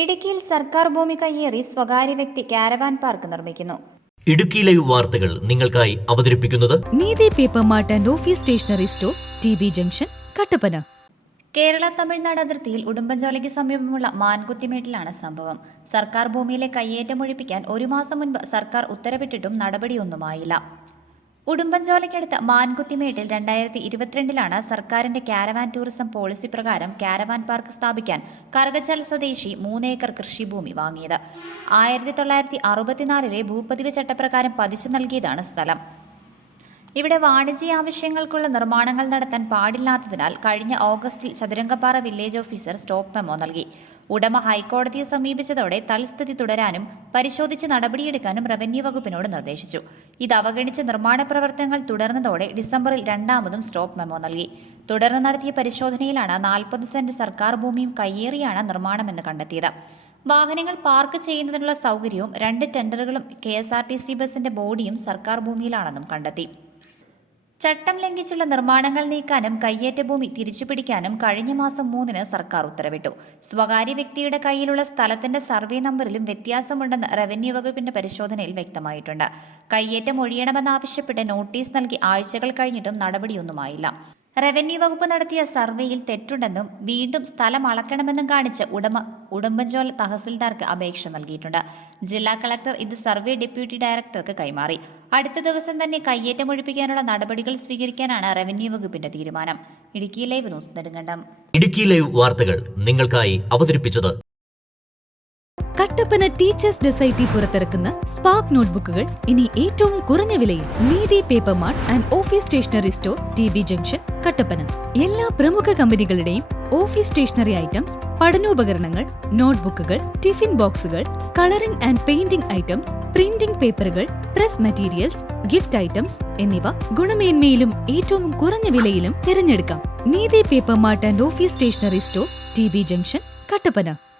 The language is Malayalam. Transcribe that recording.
ഇടുക്കിയിൽ സർക്കാർ ഭൂമി കയ്യേറി സ്വകാര്യ വ്യക്തി കാരവാൻ പാർക്ക് നിർമ്മിക്കുന്നു. ഇടുക്കി ലൈവ് വാർത്തകൾ നിങ്ങൾക്കായി അവതരിപ്പിക്കുന്നത് Neethi paper mart and office stationery store, TB. Junction, Kattappana. Kerala Tamil Nadu അതിർത്തിയിൽ ഉടുമ്പൻചോലയ്ക്ക് സമീപമുള്ള മാൻകുത്തിമേട്ടിലാണ് സംഭവം. സർക്കാർ ഭൂമിയിലെ കയ്യേറ്റം ഒഴിപ്പിക്കാൻ 1 മാസം മുൻപ് സർക്കാർ ഉത്തരവിട്ടിട്ടും നടപടിയൊന്നുമായില്ല. ഉടുമ്പൻചോലയ്ക്കടുത്ത് മാൻകുത്തിമേട്ടിൽ 2022 സർക്കാരിന്റെ കാരവാൻ ടൂറിസം പോളിസി പ്രകാരം കാരവാൻ പാർക്ക് സ്ഥാപിക്കാൻ കറുകച്ചാൽ സ്വദേശി 3 ഏക്കർ കൃഷിഭൂമി വാങ്ങിയത്. 1964 ഭൂപതിവ് ചട്ടപ്രകാരം പതിച്ചു നൽകിയതാണ് സ്ഥലം. ഇവിടെ വാണിജ്യ ആവശ്യങ്ങൾക്കുള്ള നിർമ്മാണങ്ങൾ നടത്താൻ പാടില്ലാത്തതിനാൽ കഴിഞ്ഞ ഓഗസ്റ്റിൽ Chathurangappara village officer stop memo നൽകി. ഉടമ ഹൈക്കോടതിയെ സമീപിച്ചതോടെ തൽസ്ഥിതി തുടരാനും പരിശോധിച്ച് നടപടിയെടുക്കാനും റവന്യൂ വകുപ്പിനോട് നിർദ്ദേശിച്ചു. ഇത് അവഗണിച്ച് നിർമ്മാണ പ്രവർത്തനങ്ങൾ തുടർന്നതോടെ ഡിസംബറിൽ രണ്ടാമതും സ്റ്റോപ്പ് മെമ്മോ നൽകി. തുടർന്ന് നടത്തിയ പരിശോധനയിലാണ് 40 സെന്റ് സർക്കാർ ഭൂമിയും കയ്യേറിയാണ് നിർമ്മാണമെന്ന് കണ്ടെത്തിയത്. വാഹനങ്ങൾ പാർക്ക് ചെയ്യുന്നതിനുള്ള സൗകര്യവും 2 ടെൻഡറുകളും KSRTC ബസിന്റെ ബോഡിയും സർക്കാർ ഭൂമിയിലാണെന്നും കണ്ടെത്തി. ചട്ടം ലംഘിച്ചുള്ള നിർമ്മാണങ്ങൾ നീക്കാനും കയ്യേറ്റ ഭൂമി തിരിച്ചുപിടിക്കാനും കഴിഞ്ഞ മാസം 3 സർക്കാർ ഉത്തരവിട്ടു. സ്വകാര്യ വ്യക്തിയുടെ കയ്യിലുള്ള സ്ഥലത്തിന്റെ സർവേ നമ്പറിലും വ്യത്യാസമുണ്ടെന്ന് റവന്യൂ വകുപ്പിന്റെ പരിശോധനയിൽ വ്യക്തമായിട്ടുണ്ട്. കയ്യേറ്റം ഒഴിയണമെന്നാവശ്യപ്പെട്ട് നോട്ടീസ് നൽകി ആഴ്ചകൾ കഴിഞ്ഞിട്ടും നടപടിയൊന്നുമായില്ല. റവന്യൂ വകുപ്പ് നടത്തിയ സർവേയിൽ തെറ്റുണ്ടെന്നും വീണ്ടും സ്ഥലം അളക്കണമെന്നും കാണിച്ച് ഉടുമ്പൻചോല തഹസിൽദാർക്ക് അപേക്ഷ നൽകിയിട്ടുണ്ട്. ജില്ലാ കളക്ടർ ഇത് സർവേ ഡെപ്യൂട്ടി ഡയറക്ടർക്ക് കൈമാറി. അടുത്ത ദിവസം തന്നെ കയ്യേറ്റം ഒഴിപ്പിക്കാനുള്ള നടപടികൾ സ്വീകരിക്കാനാണ് റവന്യൂ വകുപ്പിന്റെ തീരുമാനം. Idukki live news Nedumkandam. Idukki live വാർത്തകൾ നിങ്ങൾക്കായി അവതരിപ്പിച്ചത് കട്ടപ്പന ടീച്ചേഴ്സ് ഡെസൈറ്റി പുറത്തിറക്കുന്ന സ്പാർക്ക് നോട്ട്ബുക്കുകൾ ഇനി ഏറ്റവും കുറഞ്ഞ വിലയിൽ. Neethi paper mart and office stationery store, TB. Junction, Kattappana. എല്ലാ പ്രമുഖ കമ്പനികളുടെയും ഓഫീസ് സ്റ്റേഷനറി ഐറ്റംസ്, പഠനോപകരണങ്ങൾ, നോട്ട്ബുക്കുകൾ, ടിഫിൻ ബോക്സുകൾ, colouring and painting items, printing പേപ്പറുകൾ, പ്രസ് മെറ്റീരിയൽസ്, ഗിഫ്റ്റ് ഐറ്റംസ് എന്നിവ ഗുണമേന്മയിലും ഏറ്റവും കുറഞ്ഞ വിലയിലും തിരഞ്ഞെടുക്കാം. Neethi paper mart and office stationery store, TB. Junction, Kattappana.